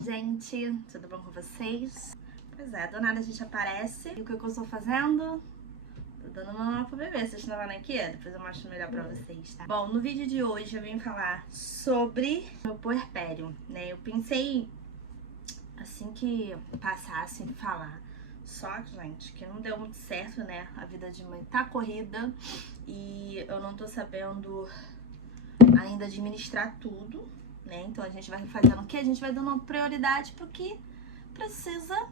gente, tudo bom com vocês? Pois é, do nada a gente aparece. E o que eu estou fazendo? Tô dando mamar pro bebê, vocês estão vendo aqui? Depois eu mostro melhor pra vocês, tá? Bom, no vídeo de hoje eu vim falar sobre meu puerpério, né? Eu pensei, assim que passasse, em falar. Só que, gente, que não deu muito certo, né? A vida de mãe tá corrida e eu não tô sabendo ainda administrar tudo, né? Então a gente vai fazendo o quê? A gente vai dando prioridade pro que precisa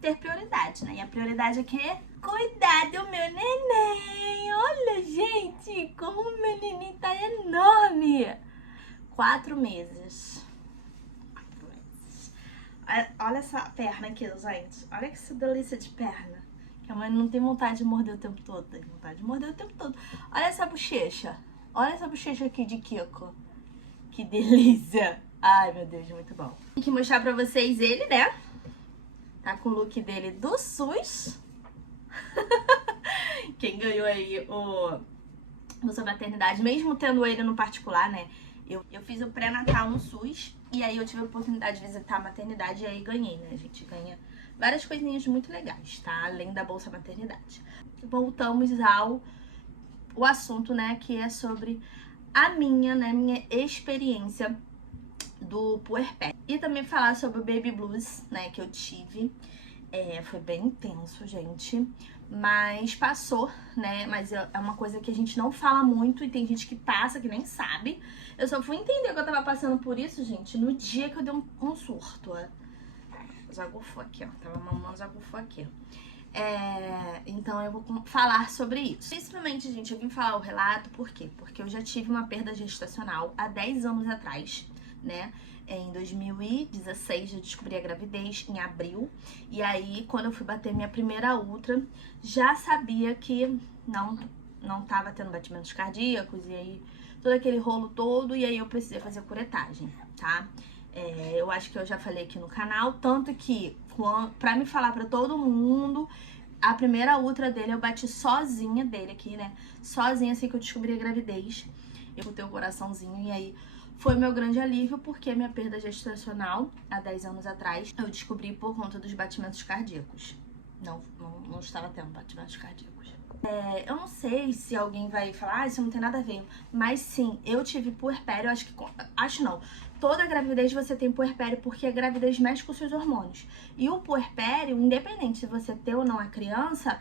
ter prioridade, né? E a prioridade aqui é cuidar do meu neném. Olha, gente, como o meu neném tá enorme. 4 meses. Olha essa perna aqui, gente. Olha que delícia de perna. Que a mãe não tem vontade de morder o tempo todo. Tem vontade de morder o tempo todo. Olha essa bochecha. Olha essa bochecha aqui de Kiko. Que delícia. Ai, meu Deus, muito bom. Tem que mostrar pra vocês ele, né? Tá com o look dele do SUS. Quem ganhou aí o sua maternidade, mesmo tendo ele no particular, né? Eu fiz o pré-natal no SUS e aí eu tive a oportunidade de visitar a maternidade e aí ganhei, né? A gente ganha várias coisinhas muito legais, tá? Além da bolsa maternidade. Voltamos ao assunto, né? Que é sobre a minha experiência do puerpério. E também falar sobre o baby blues, né? Que eu tive. Foi bem intenso, gente. Mas passou, né? Mas é uma coisa que a gente não fala muito e tem gente que passa, que nem sabe. Eu só fui entender que eu tava passando por isso, gente, no dia que eu dei um surto. Zagufou aqui, ó. Tava mamando zagufou aqui, ó. Então eu vou falar sobre isso. Principalmente, gente, eu vim falar o relato, por quê? Porque eu já tive uma perda gestacional há 10 anos atrás, né? Em 2016 eu descobri a gravidez, em abril. E aí, quando eu fui bater minha primeira ultra, já sabia que não tava tendo batimentos cardíacos. E aí, todo aquele rolo todo. E aí eu precisei fazer curetagem, tá? Eu acho que eu já falei aqui no canal. Tanto que, pra me falar pra todo mundo, a primeira ultra dele eu bati sozinha dele aqui, né? Sozinha, assim que eu descobri a gravidez. Eu botei o coraçãozinho e aí foi meu grande alívio, porque minha perda gestacional, há 10 anos atrás, eu descobri por conta dos batimentos cardíacos. Não estava tendo batimentos cardíacos. Eu não sei se alguém vai falar, isso não tem nada a ver, mas sim, eu tive puerpério, acho não. Toda gravidez você tem puerpério, porque a gravidez mexe com os seus hormônios. E o puerpério, independente de você ter ou não a criança,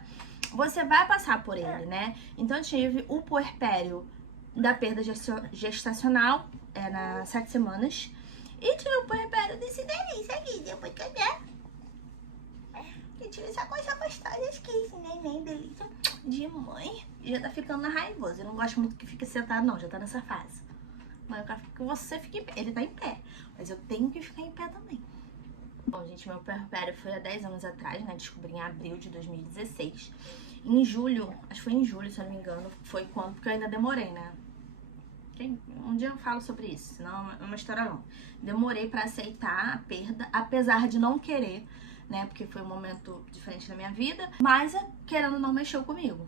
você vai passar por ele, né? Então eu tive o puerpério da perda gestacional, nas 7 semanas. E tive o puerpério desse delícia aqui, depois que eu der. E tive essa coisa gostosa aqui, esse neném delícia de mãe. E já tá ficando raivoso. Eu não gosto muito que fique sentado, não, já tá nessa fase. Mas eu quero que você fique em pé. Ele tá em pé, mas eu tenho que ficar em pé também. Bom, gente, meu puerpério foi há 10 anos atrás, né? Descobri em abril de 2016. Em julho, acho que foi em julho, se eu não me engano, foi quando, porque eu ainda demorei, né? Um dia eu falo sobre isso, senão é uma história longa. Demorei pra aceitar a perda, apesar de não querer, né? Porque foi um momento diferente na minha vida, mas querendo ou não mexeu comigo,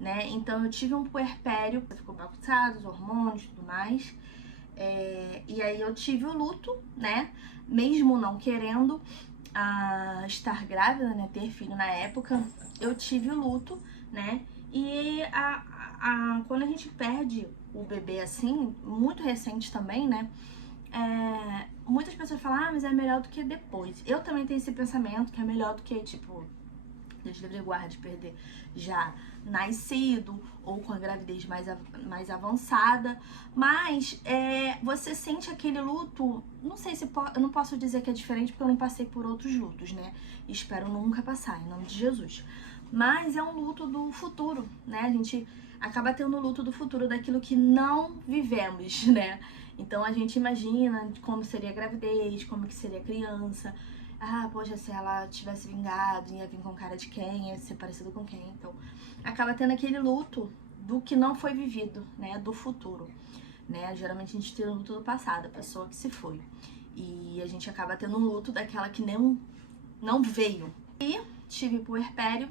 né? Então eu tive um puerpério, ficou bagunçado, os hormônios e tudo mais. E aí eu tive o luto, né? Mesmo não querendo estar grávida, né? Ter filho na época, eu tive o luto, né? E quando a gente perde o bebê assim, muito recente também, né? Muitas pessoas falam, mas é melhor do que depois. Eu também tenho esse pensamento que é melhor do que, tipo, Deus livre e guarde, perder já nascido ou com a gravidez mais avançada. Mas você sente aquele luto, não sei se eu não posso dizer que é diferente porque eu não passei por outros lutos, né? Espero nunca passar, em nome de Jesus. Mas é um luto do futuro, né? A gente acaba tendo o luto do futuro, daquilo que não vivemos, né? Então a gente imagina como seria a gravidez, como que seria a criança. Poxa, se ela tivesse vingado, ia vir com cara de quem, ia ser parecido com quem. Então, acaba tendo aquele luto do que não foi vivido, né? Do futuro, né? Geralmente a gente tem o luto do passado, a pessoa que se foi. E a gente acaba tendo um luto daquela que não veio. E tive puerpério,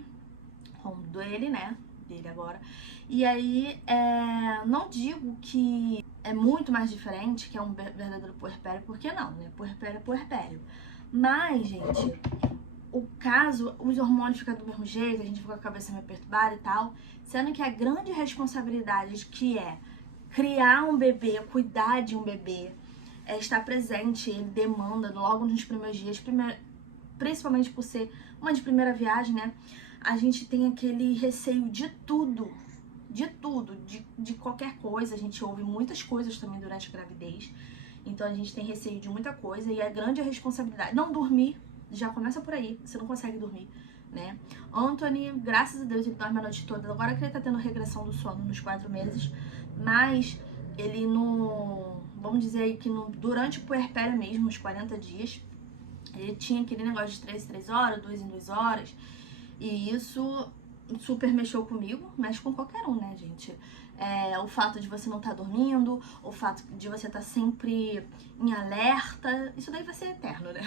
como dele, né? Dele agora. E aí, não digo que é muito mais diferente, que é um verdadeiro puerpério, por que não, né? Puerpério é puerpério. Mas, gente, o caso, os hormônios ficam do mesmo jeito, a gente fica com a cabeça meio perturbada e tal, sendo que a grande responsabilidade que é criar um bebê, cuidar de um bebê, estar presente, ele demanda logo nos primeiros dias, principalmente por ser uma de primeira viagem, né? A gente tem aquele receio de tudo, de qualquer coisa. A gente ouve muitas coisas também durante a gravidez, então a gente tem receio de muita coisa e a grande responsabilidade, não dormir, já começa por aí, você não consegue dormir, né? Anthony, graças a Deus, ele dorme a noite toda, agora que ele tá tendo regressão do sono nos 4 meses, mas ele vamos dizer aí que durante o puerpério mesmo, os 40 dias, ele tinha aquele negócio de 3 em 3 horas, 2 em 2 horas, e isso super mexeu comigo, mexe com qualquer um, né, gente? O fato de você não estar dormindo, o fato de você estar sempre em alerta, isso daí vai ser eterno, né?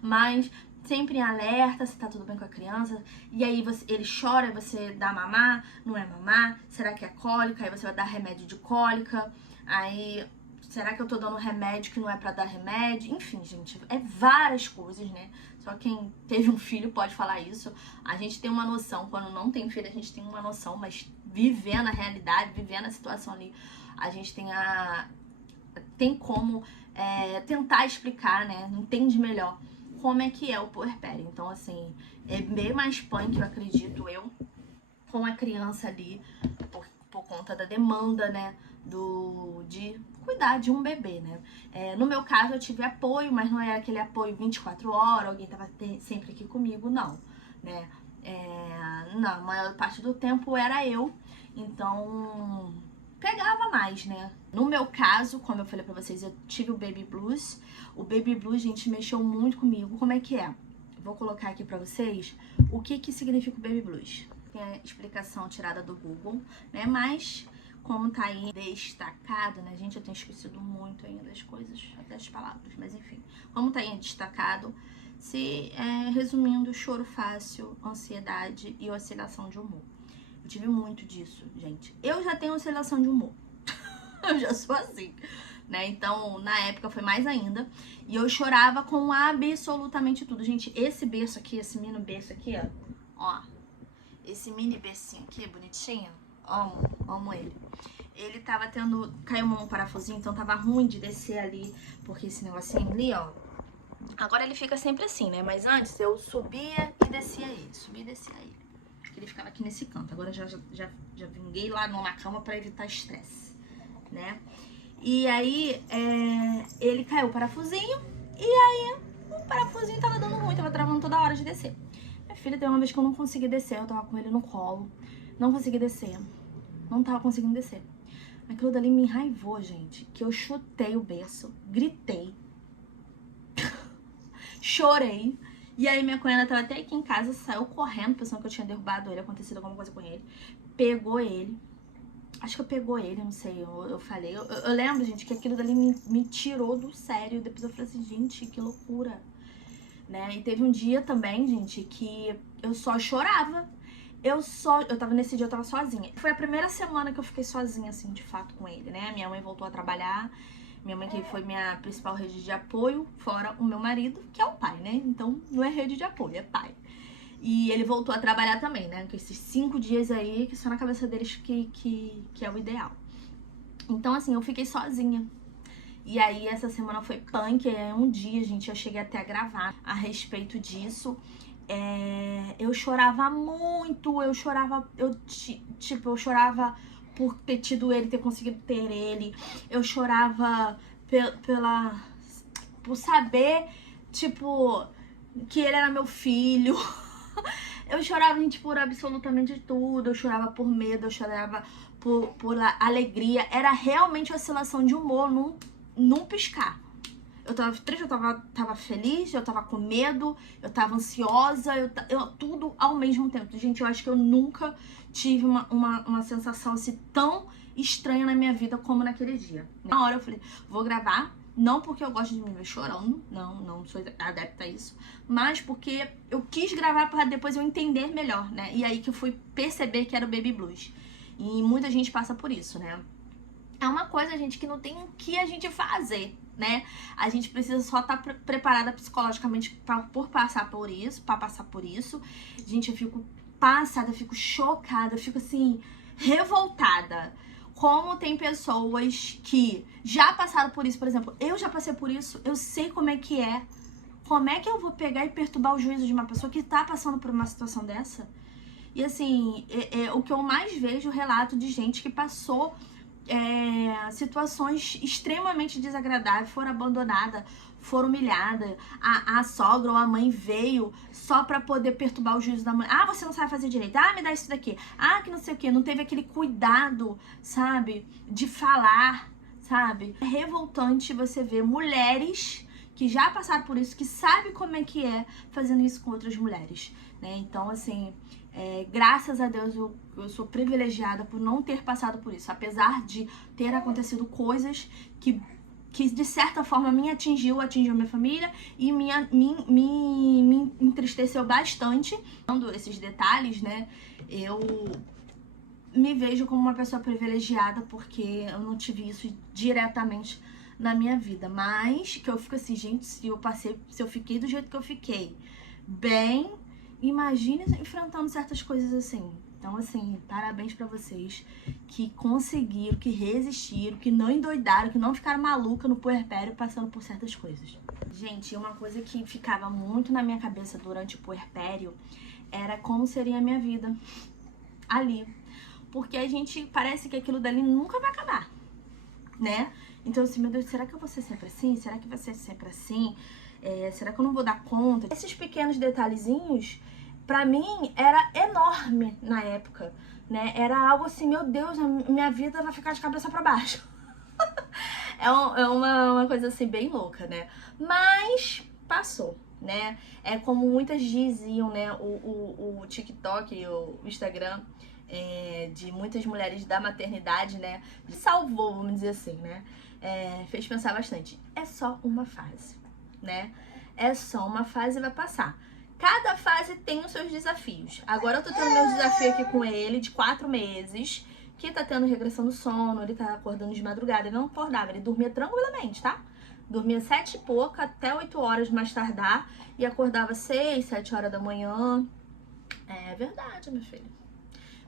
Mas sempre em alerta, se tá tudo bem com a criança, e aí ele chora e você dá mamar, não é mamar, será que é cólica? Aí você vai dar remédio de cólica, aí será que eu tô dando remédio que não é pra dar remédio? Enfim, gente, é várias coisas, né? Só quem teve um filho pode falar isso. A gente tem uma noção, quando não tem filho a gente tem uma noção, mas vivendo a realidade, vivendo a situação ali, a gente tem como tentar explicar, né? Entende melhor como é que é o puerpério. Então, assim, é bem mais punk, eu acredito com a criança ali, por conta da demanda, né? De cuidar de um bebê, né? No meu caso, eu tive apoio, mas não era aquele apoio 24 horas, alguém tava sempre aqui comigo, não, né? Na maior parte do tempo era eu, então pegava mais, né? No meu caso, como eu falei pra vocês, eu tive o Baby Blues. O Baby Blues, gente, mexeu muito comigo. Como é que é? Vou colocar aqui pra vocês o que significa o Baby Blues. Tem a explicação tirada do Google, né? Mas como tá aí destacado, né, gente, eu tenho esquecido muito ainda das coisas, até as palavras, mas enfim. Como tá aí destacado, resumindo, choro fácil, ansiedade e oscilação de humor. Eu tive muito disso, gente. Eu já tenho oscilação de humor. Eu já sou assim, né? Então, na época foi mais ainda. E eu chorava com absolutamente tudo. Gente, esse berço aqui, esse mini berço aqui, ó. Esse mini bercinho aqui, bonitinho. Amo ele. Ele tava caiu um parafusinho, então tava ruim de descer ali, porque esse negocinho ali, ó. Agora ele fica sempre assim, né? Mas antes eu subia e descia ele. Subia e descia ele. Ele ficava aqui nesse canto. Agora já vinguei lá numa cama pra evitar estresse, né? E aí, ele caiu o parafusinho. E aí, o parafusinho tava dando ruim, tava travando toda hora de descer. Minha filha, teve uma vez que eu não consegui descer. Eu tava com ele no colo. Não consegui descer. Não tava conseguindo descer. Aquilo dali me enraivou, gente. Que eu chutei o berço, gritei, chorei. E aí minha cunhada tava até aqui em casa, saiu correndo, pensando que eu tinha derrubado ele, acontecido alguma coisa com ele. Pegou ele. Acho que eu pegou ele, não sei, eu falei. Eu lembro, gente, que aquilo dali me tirou do sério. Depois eu falei assim, gente, que loucura. Né? E teve um dia também, gente, que eu só chorava. Nesse dia eu tava sozinha. Foi a primeira semana que eu fiquei sozinha, assim, de fato, com ele, né? Minha mãe voltou a trabalhar. Minha mãe que foi minha principal rede de apoio, fora o meu marido, que é o pai, né? Então, não é rede de apoio, é pai. E ele voltou a trabalhar também, né? Com esses 5 dias aí, que só na cabeça deles que é o ideal. Então, assim, eu fiquei sozinha. E aí, essa semana foi punk. Um dia, gente, eu cheguei até a gravar a respeito disso. Eu chorava muito, eu chorava por ter tido ele, ter conseguido ter ele. Eu chorava por saber, tipo, que ele era meu filho. Eu chorava, gente, por absolutamente tudo. Eu chorava por medo, eu chorava por alegria. Era realmente oscilação de humor num piscar. Eu tava triste, eu tava feliz, eu tava com medo, eu tava ansiosa, tudo ao mesmo tempo. Gente, eu acho que eu nunca tive uma sensação assim tão estranha na minha vida como naquele dia. Na hora eu falei, vou gravar, não porque eu gosto de me ver chorando, não sou adepta a isso, mas porque eu quis gravar para depois eu entender melhor, né? E aí que eu fui perceber que era o Baby Blues. E muita gente passa por isso, né? é uma coisa, gente, que não tem o que a gente fazer, né? A gente precisa só estar preparada psicologicamente por passar por isso, para passar por isso. Gente, eu fico passada, eu fico chocada, eu fico assim, revoltada. Como tem pessoas que já passaram por isso, por exemplo, eu já passei por isso, eu sei como é que é. Como é que eu vou pegar e perturbar o juízo de uma pessoa que tá passando por uma situação dessa? E assim, o que eu mais vejo relato de gente que passou situações extremamente desagradáveis, foram abandonadas, foram humilhadas, a sogra ou a mãe veio só pra poder perturbar o juízo da mãe. Ah, você não sabe fazer direito. Ah, me dá isso daqui. Ah, que não sei o que. Não teve aquele cuidado, sabe, de falar, sabe? É revoltante você ver mulheres que já passaram por isso, que sabem como é que é fazendo isso com outras mulheres, né? Então, assim, graças a Deus eu sou privilegiada por não ter passado por isso, apesar de ter acontecido coisas que de certa forma me atingiu minha família e me entristeceu bastante. Dando esses detalhes, né, eu me vejo como uma pessoa privilegiada porque eu não tive isso diretamente na minha vida, mas que eu fico assim, gente, se eu fiquei do jeito que eu fiquei, bem, imagine enfrentando certas coisas assim. Então, assim, parabéns pra vocês que conseguiram, que resistiram, que não endoidaram, que não ficaram malucas no puerpério passando por certas coisas. Gente, uma coisa que ficava muito na minha cabeça durante o puerpério era como seria a minha vida ali. Porque a gente parece que aquilo dali nunca vai acabar, né? Então, assim, meu Deus, será que eu vou ser sempre assim? Será que vai ser sempre assim? Será que eu não vou dar conta? Esses pequenos detalhezinhos, pra mim, era enorme na época, né? Era algo assim, meu Deus, a minha vida vai ficar de cabeça pra baixo. É uma coisa assim, bem louca, né? Mas passou, né? É como muitas diziam, né? O TikTok e o Instagram de muitas mulheres da maternidade, né? Salvou, vamos dizer assim, né? Fez pensar bastante. É só uma fase, né? É só uma fase e vai passar. Cada fase tem os seus desafios. Agora eu tô tendo meu desafio aqui com ele, de 4 meses, que tá tendo regressão do sono, ele tá acordando de madrugada. Ele não acordava, ele dormia tranquilamente, tá? Dormia 7 e pouca, até 8 horas mais tardar, e acordava 6, 7 horas da manhã. É verdade, meu filho.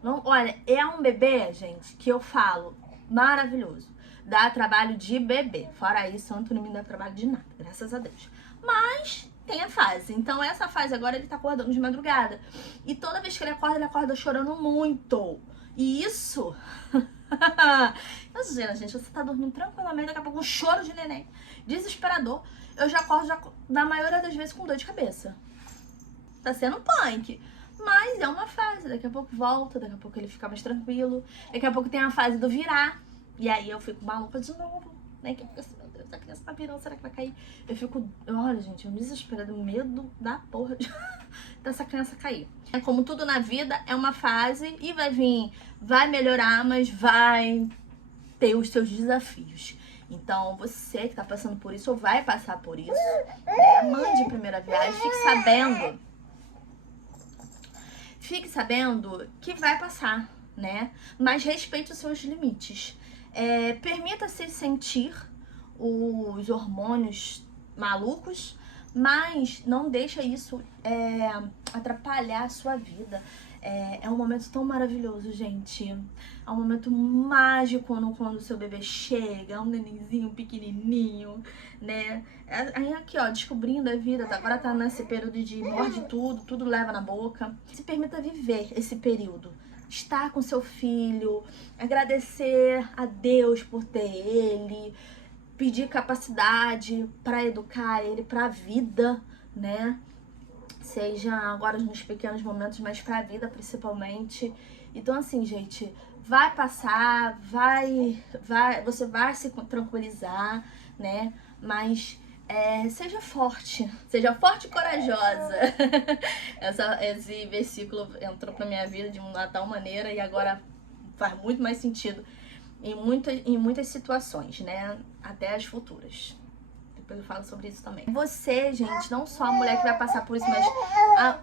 Não, olha, é um bebê, gente, que eu falo, maravilhoso. Dá trabalho de bebê. Fora isso, Santo não me dá trabalho de nada, graças a Deus. Mas tem a fase. Então, essa fase agora ele tá acordando de madrugada. E toda vez que ele acorda chorando muito. E isso... Imagina, gente, você tá dormindo tranquilamente, daqui a pouco um choro de neném, desesperador. Eu já acordo, na maioria das vezes, com dor de cabeça. Tá sendo punk. Mas é uma fase, daqui a pouco volta, daqui a pouco ele fica mais tranquilo. Daqui a pouco tem a fase do virar. E aí eu fico maluca de novo, né? Que eu fico assim, meu Deus, a criança tá virando, será que vai cair? Eu fico, olha, gente, eu me desespero, medo da porra dessa criança cair. Como tudo na vida, é uma fase e vai melhorar, mas vai ter os seus desafios. Então, você que tá passando por isso ou vai passar por isso, né? Mãe de primeira viagem, fique sabendo que vai passar, né? Mas respeite os seus limites. Permita-se sentir os hormônios malucos, mas não deixa isso atrapalhar a sua vida. É um momento tão maravilhoso, gente. É um momento mágico quando o seu bebê chega, um nenenzinho pequenininho, né? Aí aqui, ó, descobrindo a vida, agora tá nesse período de morde tudo leva na boca. Se permita viver esse período. Estar com seu filho, agradecer a Deus por ter ele, pedir capacidade para educar ele para a vida, né? Seja agora nos pequenos momentos, mas para a vida principalmente. Então, assim, gente, vai passar, você vai se tranquilizar, né? Mas seja forte e corajosa. Esse versículo entrou pra minha vida de uma tal maneira e agora faz muito mais sentido em muitas situações, né? Até as futuras. depois eu falo sobre isso também. Você, gente, não só a mulher que vai passar por isso, mas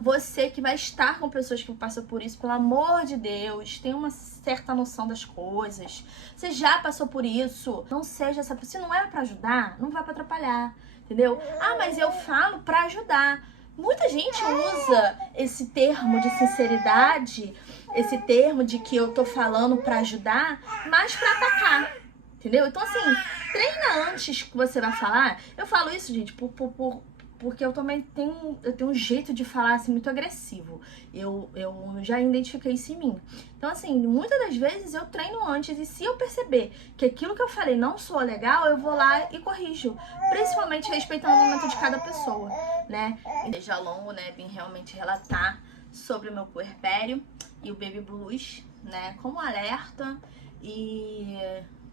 você que vai estar com pessoas que passam por isso, pelo amor de Deus, tem uma certa noção das coisas. Você já passou por isso. Não seja essa pessoa. Se não é pra ajudar, não vai pra atrapalhar, entendeu? Ah, mas eu falo pra ajudar. Muita gente usa esse termo de sinceridade, esse termo de que eu tô falando pra ajudar, mas pra atacar, entendeu? Então, assim, treina antes que você vai falar. Eu falo isso, gente, porque eu também tenho um jeito de falar, assim, muito agressivo. Eu já identifiquei isso em mim. Então, assim, muitas das vezes eu treino antes e se eu perceber que aquilo que eu falei não soa legal, eu vou lá e corrijo. Principalmente respeitando o momento de cada pessoa, né? Seja longo, né? Vim realmente relatar sobre o meu puerpério e o baby blues, né? Como alerta e,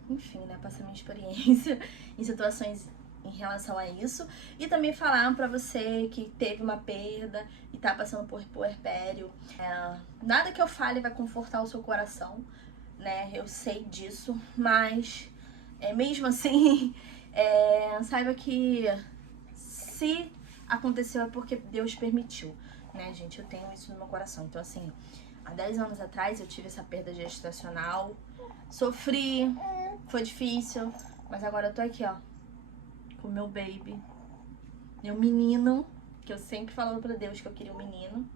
enfim, né? Passar minha experiência em situações em relação a isso. E também falar pra você que teve uma perda e tá passando por puerpério. Nada que eu fale vai confortar o seu coração, né? Eu sei disso, mas mesmo assim, saiba que se aconteceu é porque Deus permitiu, né, gente? Eu tenho isso no meu coração. Então, assim, há 10 anos atrás eu tive essa perda gestacional, sofri, foi difícil, mas agora eu tô aqui, ó, com o meu baby, meu menino, que eu sempre falava pra Deus que eu queria um menino.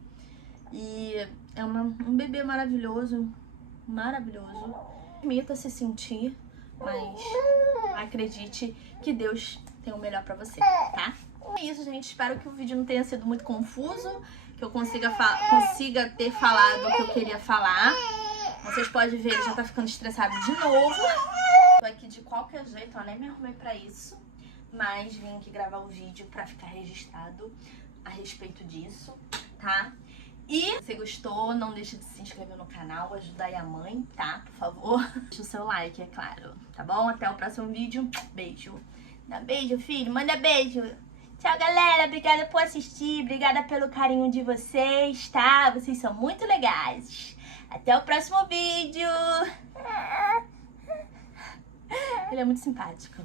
E é um bebê maravilhoso, maravilhoso. Permita se sentir, mas acredite que Deus tem o melhor pra você, tá? É isso, gente. Espero que o vídeo não tenha sido muito confuso, que eu consiga ter falado o que eu queria falar. Vocês podem ver, ele já tá ficando estressado de novo. Tô aqui de qualquer jeito, ó, nem me arrumei pra isso, mas vim aqui gravar o vídeo pra ficar registrado a respeito disso, tá? E se você gostou, não deixe de se inscrever no canal, ajudar aí a mãe, tá? Por favor, deixa o seu like, é claro, tá bom? Até o próximo vídeo. Beijo. Dá beijo, filho. Manda beijo. Tchau, galera. Obrigada por assistir. Obrigada pelo carinho de vocês, tá? Vocês são muito legais. Até o próximo vídeo. Ele é muito simpático.